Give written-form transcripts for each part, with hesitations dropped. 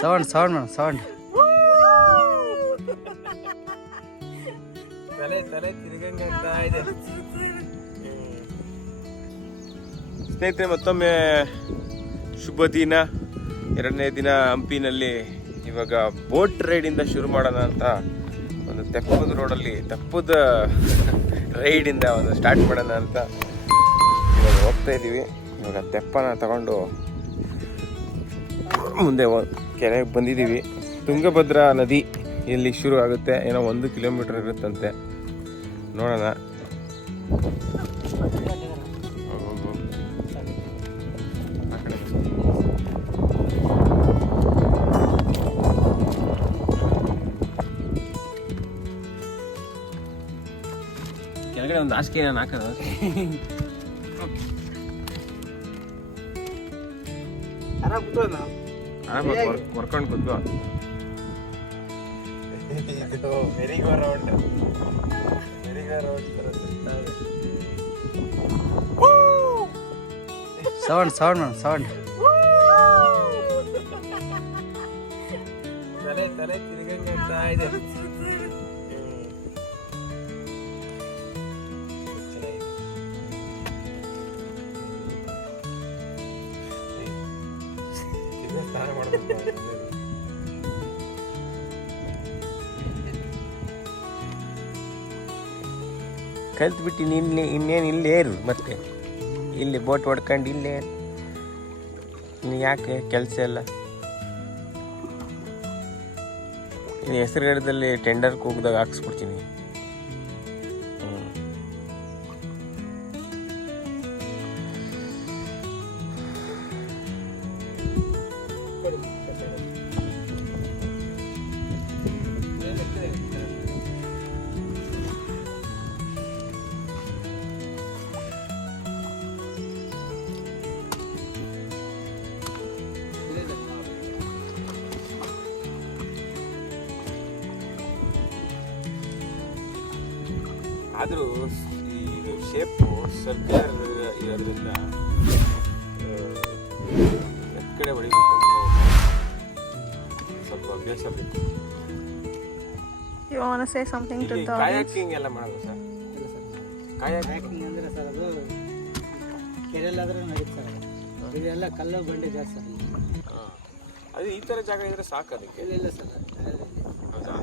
Sound sound madam sound. ತಲೆ ತಿರುಗಂಗಾಗ್ತಾ ಇದೆ. ಸ್ನೇಹಿತರೆ, ಮತ್ತೊಮ್ಮೆ ಶುಭ ದಿನ. 2ನೇ ದಿನ ಹಂಪಿನಲ್ಲಿ. ಇವಾಗ ಬೋಟ್ ರೈಡಿಂದ ಶುರು ಮಾಡೋಣ ಅಂತ ಒಂದು ತೆಪ್ಪದ ರೋಡಲ್ಲಿ ತೆಪ್ಪದ ರೈಡಿಂದ ಒಂದು ಸ್ಟಾರ್ಟ್ ಮಾಡೋಣ ಅಂತ ಇವಾಗ ಹೋಗ್ತಾ ಇದ್ದೀವಿ. ಇವಾಗ ತೆಪ್ಪನ ತಗೊಂಡು ಮುಂದೆ ಕೆರೆಗೆ ಬಂದಿದ್ದೀವಿ. ತುಂಗಭದ್ರಾ ನದಿ ಇಲ್ಲಿ ಶುರು ಆಗುತ್ತೆ. ಏನೋ 1 ಕಿಲೋಮೀಟರ್ ಇರುತ್ತಂತೆ. ನೋಡೋಣ. ಕೆಳಗಡೆ ಒಂದು ಹಾಸಿಗೆ ನಾನು ಹಾಕೋದು ಆರಾಮಾಗಿ ವರ್ಕೊಂಡು ಕೂತ್ಕೋ. Merry go round sound sound madam sound. ತಲೆ ತಿರುಗಂಗಾಗ್ತಾ ಇದೆ. ಸ್ನಾನ ಮಾಡಬೇಕು. ಕಲ್ತ್ಬಿಟ್ಟು ಇನ್ನೇನು ಇಲ್ಲೇ ಇರು. ಮತ್ತೆ ಇಲ್ಲಿ ಬೋಟ್ ಹೊಡ್ಕೊಂಡು ಇಲ್ಲೇ ಯಾಕೆ ಕೆಲಸ ಎಲ್ಲ. ಇನ್ನು ಹೆಸರುಗಡದಲ್ಲಿ ಟೆಂಡರ್ ಕೂಗ್ದಾಗ ಹಾಕ್ಸ್ಬಿಡ್ತೀನಿ. ಆದರೂ ಈ ಶೇಪು ಸರ್ಕಲ್ ಇರೋದ್ರಿಂದ ಕಡೆ ಹೊಡಿಬೇಕಂತ ಸ್ವಲ್ಪ ಅಭ್ಯಾಸ ಬೇಕು. You want to say something to the audience? Kayaking ಎಲ್ಲ ಮಾಡೋದು ಸರ್. ಕಾಯಾಕಿಂಗ್ ಅಂದರೆ ಸರ್ ಅದು ಕೆರೆಯಲ್ಲಾದ್ರೂ ನಡೀತಾರೆ. ಇದೆಲ್ಲ ಕಲ್ಲು ಬಂಡೆ ಜಾಸ್ತಿ ಸರ್. ಅದು ಈ ಥರ ಜಾಗ ಇದ್ರೆ ಸಾಕು ಅದಕ್ಕೆ. ಇಲ್ಲ ಸರ್. ಹೌದಾ?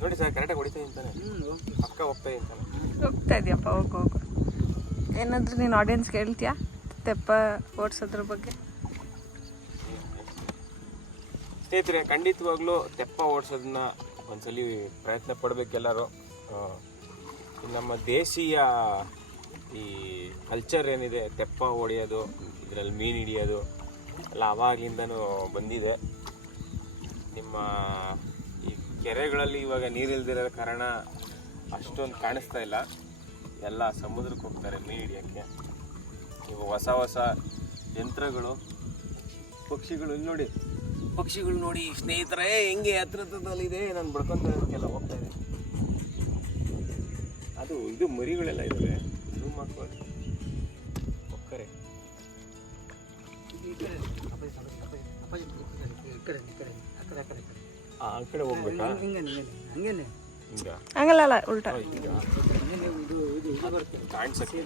ನೋಡಿ ಸರ್, ಕರೆಕ್ಟಾಗಿ ಹೊಡಿತಾ ಇದ್ದಾನೆ. ಪಕ್ಕ ಹೋಗ್ತಾ ಇದ್ದಾನೆ. ಹೋಗ್ತಾ ಇದೆಯಪ್ಪ, ಹೋಗು. ಏನಾದರೂ ನೀನು ಆಡಿಯನ್ಸ್ಗೆ ಹೇಳ್ತೀಯಾ ತೆಪ್ಪ ಓಡಿಸೋದ್ರ ಬಗ್ಗೆ? ಸ್ನೇಹಿತರೆ, ಖಂಡಿತವಾಗ್ಲೂ ತೆಪ್ಪ ಓಡಿಸೋದನ್ನ ಒಂದ್ಸಲಿ ಪ್ರಯತ್ನ ಪಡಬೇಕೆಲ್ಲರೂ. ನಮ್ಮ ದೇಶೀಯ ಈ ಕಲ್ಚರ್ ಏನಿದೆ, ತೆಪ್ಪ ಹೊಡೆಯೋದು, ಇದರಲ್ಲಿ ಮೀನು ಹಿಡಿಯೋದು ಎಲ್ಲ ಆವಾಗಲಿಂದನೂ ಬಂದಿದೆ. ನಿಮ್ಮ ಈ ಕೆರೆಗಳಲ್ಲಿ ಇವಾಗ ನೀರಿಲ್ದಿರೋ ಕಾರಣ ಅಷ್ಟೊಂದು ಕಾಣಿಸ್ತಾ ಇಲ್ಲ. ಎಲ್ಲ ಸಮುದ್ರಕ್ಕೆ ಹೋಗ್ತಾರೆ ಮೀನು ಹಿಡಿಯೋಕ್ಕೆ. ಇವು ಹೊಸ ಹೊಸ ಯಂತ್ರಗಳು, ಪಕ್ಷಿಗಳು. ಇಲ್ಲಿ ನೋಡಿ, ಪಕ್ಷಿಗಳು ನೋಡಿ ಸ್ನೇಹಿತರೆ, ಹೆಂಗೆ ಹತ್ರದಲ್ಲಿದೆ. ನಾನು ಬಡ್ಕೊಂತ ಹೋಗ್ತಾ ಇದೆ. ಅದು ಇದು ಮರಿಗಳೆಲ್ಲ ಇದ್ದಾವೆ. ಝೂಮ್ ಹಾಕೋದು ಒಕ್ಕರೆ. ಆ ಕಡೆ ಹೋಗ್ಬೇಕಾ? ಹಂಗಲ್ಲ, ಉಲ್ಟಾ ಕಾಣಿಸಕ್ಕೆ.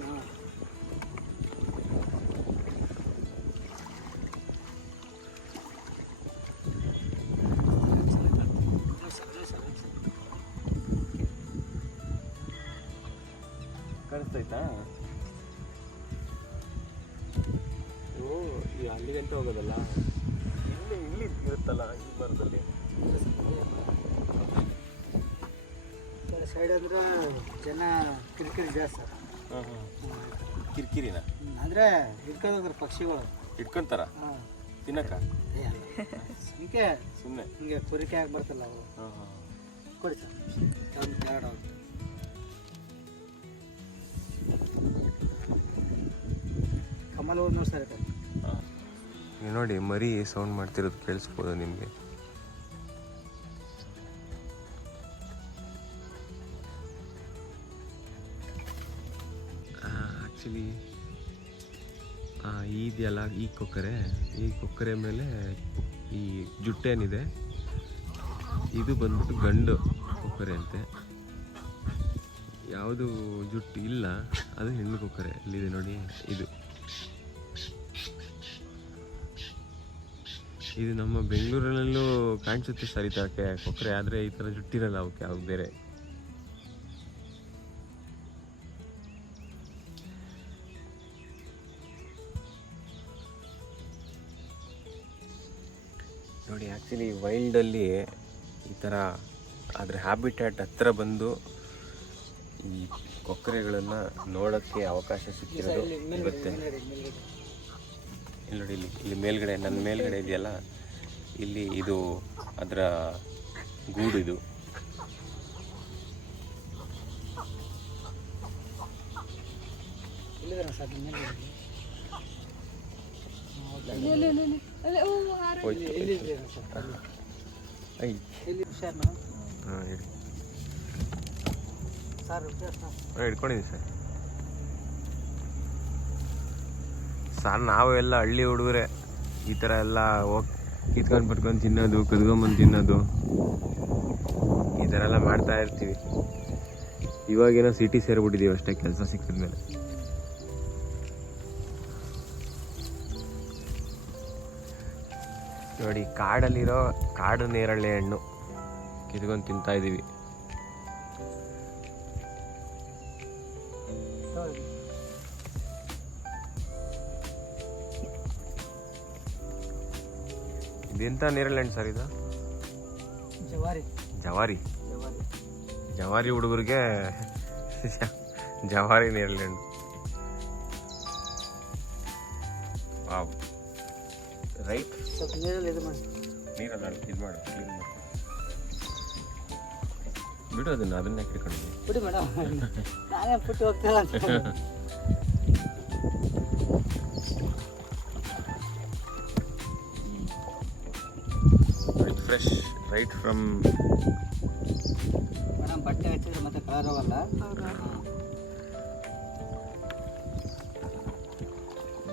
ಕಾಣಿಸ್ತೈತಾ? ಓ, ಈ ಅಲ್ಲಿಗಂತ ಹೋಗೋದಲ್ಲ, ಇಲ್ಲಿ ಇರುತ್ತಲ್ಲ ಈ ಮರದಲ್ಲಿ. ಸೈಡ್ ಅಂದ್ರೆ ಜನ ಕಿರಿಕಿರಿ ಜಾಸ್ತಿ. ಕಿರಿಕಿರಿನ ಅಂದರೆ ಹಿಡ್ಕೊಂಡ್ರೆ ಪಕ್ಷಿಗಳು ಇಟ್ಕೊಂತಾರ ತಿನ್ನಕ. ಹಿಂಗೆ ಸುಮ್ಮನೆ ಹಿಂಗೆ ಕುರಿಕೆ ಆಗಿ ಬರ್ತಲ್ಲ ಅವರು. ಕೊಡಿ ಸರ್, ಎರಡು ಕಮಲ್ ಹೋದ್ ನೋಡಿ ಸರ್. ನೋಡಿ, ಮರಿ ಸೌಂಡ್ ಮಾಡ್ತಿರೋದು ಕೇಳಿಸ್ಬೋದು ನಿಮಗೆ. ಆ್ಯಕ್ಚುಲಿ ಇದೆಯಲ್ಲ ಈ ಕೊಕ್ಕರೆ ಮೇಲೆ ಈ ಜುಟ್ಟೇನಿದೆ ಇದು ಬಂದ್ಬಿಟ್ಟು ಗಂಡು ಕೊಕ್ಕರೆ ಅಂತೆ. ಯಾವುದು ಜುಟ್ಟು ಇಲ್ಲ ಅದು ಹೆಣ್ಣು ಕೊಕ್ಕರೆ. ಇಲ್ಲಿದೆ ನೋಡಿ, ಇದು ನಮ್ಮ ಬೆಂಗಳೂರಲ್ಲೂ ಕಾಣಿಸುತ್ತೆ ಸರ್ ಈ ಥರಕ್ಕೆ ಕೊಕ್ಕರೆ, ಆದರೆ ಈ ಥರ ಜುಟ್ಟಿರಲ್ಲ ಅವಕ್ಕೆ ಯಾವ್ದು ಬೇರೆ. ನೋಡಿ ಆ್ಯಕ್ಚುಲಿ ವೈಲ್ಡಲ್ಲಿ ಈ ಥರ ಅದರ ಹ್ಯಾಬಿಟ್ಯಾಟ್ ಹತ್ರ ಬಂದು ಈ ಕೊಕ್ಕರೆಗಳನ್ನು ನೋಡೋಕ್ಕೆ ಅವಕಾಶ ಸಿಕ್ಕಿರೋದು ಇವತ್ತೆ. ಇಲ್ಲಿ ನೋಡಿ, ಇಲ್ಲಿ ಮೇಲ್ಗಡೆ, ನನ್ನ ಮೇಲ್ಗಡೆ ಇದೆಯಲ್ಲ, ಇಲ್ಲಿ ಇದು ಅದರ ಗೂಡು. ಇದು ಹಿಡ್ಕೊಂಡಿದ್ದೀವಿ ಸರ್. ನಾವೆಲ್ಲ ಹಳ್ಳಿ ಹುಡುಗರೆ ಈ ಥರ ಎಲ್ಲ ಹೋಗಿ ಕಿತ್ಕೊಂಡು ಬರ್ಕೊಂಡು ತಿನ್ನೋದು, ಕದ್ಕೊಂಬಂದು ತಿನ್ನೋದು, ಈ ಥರ ಎಲ್ಲ ಮಾಡ್ತಾ ಇರ್ತೀವಿ. ಇವಾಗೇನೋ ಸಿಟಿ ಸೇರಿಬಿಟ್ಟಿದ್ದೀವಿ ಅಷ್ಟೇ ಕೆಲಸ ಸಿಕ್ಕಿದ್ಮೇಲೆ. ನೋಡಿ, ಕಾಡಲ್ಲಿರೋ ಕಾಡು ನೇರಳೆ ಹಣ್ಣು ಕಿತ್ಕೊಂಡು ತಿಂತಾ ಇದ್ದೀವಿ. ಇದೆಂಥ ನೇರಳೆ ಹಣ್ಣು ಸರ್ ಇದು? ಜವಾರಿ ಹುಡುಗರಿಗೆ ಜವಾರಿ ನೇರಳೆ ಹಣ್ಣು. Wow, right. ನೀರಲ್ಲ ಇದು ಮಾಡು, ಕ್ಲೀನ್ ಮಾಡಿ ಬಿಡು ಅದನ್ನ ಹಿಡ್ಕೊಂಡಿದ್ದೀನಿ. ಬಿಡಿ ಮೇಡಮ್, ನಾನೇ ಪುಟ್ಟು ಹೋಗ್ತಿಲ್ಲ ಅಂತ. Fresh right from. ಮೇಡಮ್ ಬಟ್ಟೆ ಹಚ್ಚಿದ್ರೆ ಮತ್ತೆ ಕಲರ್ ಹೋಗಲ್ಲ.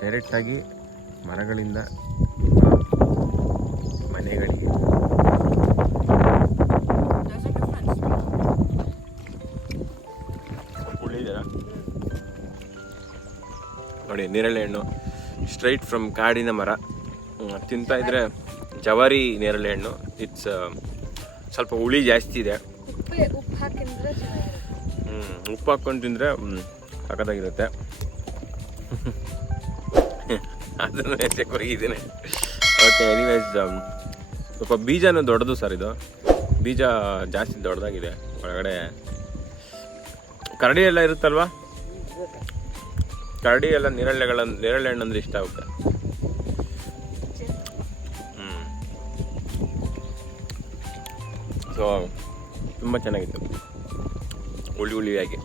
ಡೈರೆಕ್ಟಾಗಿ ಮರಗಳಿಂದ ಮನೆಗಳಿಗೆ. ನೋಡಿ, ನೇರಳೆ ಹಣ್ಣು ಸ್ಟ್ರೈಟ್ ಫ್ರಮ್ ಕಾಡಿನ ಮರ. ತಿಂತಾ ಇದ್ರೆ ಜವಾರಿ ನೇರಳೆ ಹಣ್ಣು. ಇಟ್ಸ್ ಸ್ವಲ್ಪ ಹುಳಿ ಜಾಸ್ತಿ ಇದೆ. ಉಪ್ಪು ಹಾಕ್ಕೊಂಡು ತಿಂದರೆ ಸಖತ್ತಾಗಿರುತ್ತೆ. ಅದನ್ನು ಹೆಚ್ಚಕ್ಕೆ ಹೋಗಿದ್ದೀನಿ. ಓಕೆ, ಎನಿವೇಸ್, ಸ್ವಲ್ಪ ಬೀಜನೂ ದೊಡ್ಡದು ಸರ್. ಇದು ಬೀಜ ಜಾಸ್ತಿ ದೊಡ್ಡದಾಗಿದೆ. ಒಳಗಡೆ ಕರಡಿ ಎಲ್ಲ ಇರುತ್ತಲ್ವಾ, ಕರಡಿ ಎಲ್ಲ ನೇರಳೆ ಹಣ್ಣು ಅಂದರೆ ಇಷ್ಟ ಆಗುತ್ತೆ. ಸೊ ತುಂಬ ಚೆನ್ನಾಗಿತ್ತು, ಹುಳಿಯಾಗಿ.